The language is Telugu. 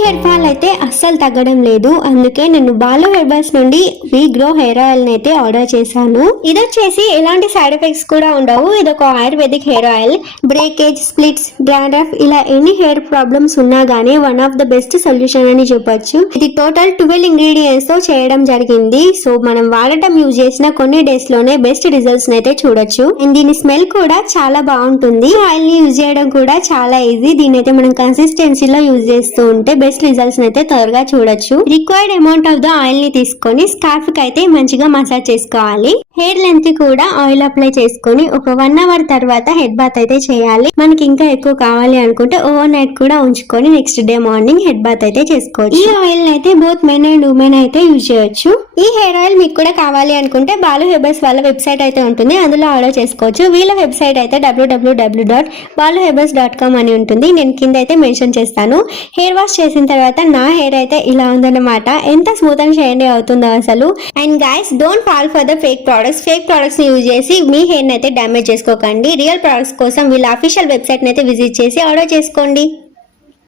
హెయిర్ ఫాల్ అయితే అస్సలు తగ్గడం లేదు. అందుకే నేను బాలు హెర్బల్స్ నుండి వి గ్రో హెయిర్ ఆయిల్ అయితే ఆర్డర్ చేశాను. ఇది వచ్చేసి ఎలాంటి సైడ్ ఎఫెక్ట్స్ కూడా ఉండవు. ఇది ఒక ayurvedic hair oil. Breakage, splits, dandruff ఇలా ఎన్ని హెయిర్ ప్రాబ్లమ్స్ ఉన్నా గానీ one of the best solution అని చెప్పొచ్చు. ఇది టోటల్ 12 ఇంగ్రీడియంట్స్ తో చేయడం జరిగింది. సో మనం వాడటం యూజ్ చేసిన కొన్ని డేస్ లోనే బెస్ట్ రిజల్ట్స్ అయితే చూడొచ్చు. అండ్ దీని స్మెల్ కూడా చాలా బాగుంటుంది. ఆయిల్ ని యూజ్ చేయడం కూడా చాలా ఈజీ. దీని అయితే మనం కన్సిస్టెన్సీలో యూజ్ చేస్తూ ఉంటే బెస్ట్ రిజల్ట్స్ అయితే త్వరగా చూడొచ్చు. Required amount of the oil ని తీసుకొని స్కార్ఫ్ కి అయితే మంచిగా మసాజ్ చేసుకోవాలి. హెయిర్ లెంత్ కి కూడా ఆయిల్ అప్లై చేసుకొని ఒక 1 అవర్ తర్వాత హెడ్ బాత్ అయితే చేయాలి. మనకి ఇంకా ఎక్కువ కావాలి అనుకుంటే ఓవర్ నైట్ కూడా ఉంచుకొని next day morning head bath అయితే చేసుకోవచ్చు. ఈ ఆయిల్ అయితే బోత్ మెన్ అండ్ ఉమెన్ అయితే యూజ్ చేయొచ్చు. ఈ హెయిర్ ఆయిల్ మీకు కూడా కావాలి అనుకుంటే బాలు హెర్బల్స్ వాళ్ళ వెబ్సైట్ అయితే ఉంటుంది, అందులో ఆర్డర్ చేసుకోవచ్చు. వీళ్ళ వెబ్సైట్ అయితే www.baluherbals.com అని ఉంటుంది. నేను కింద అయితే మెన్షన్ చేస్తాను. హెయిర్ వాష్ చేసిన తర్వాత నా హెయిర్ అయితే ఇలా ఉందన్నమాట. ఎంత స్మూత్ అండ్ షైనీ అవుతుందో అసలు. And guys, don't fall for the fake products ని యూజ్ చేసి మీ హెయిర్ అయితే డ్యామేజ్ చేసుకోకండి. రియల్ ప్రొడక్ట్స్ కోసం వీళ్ళ అఫీషియల్ వెబ్సైట్ అయితే విజిట్ చేసి ఆర్డర్ చేసుకోండి.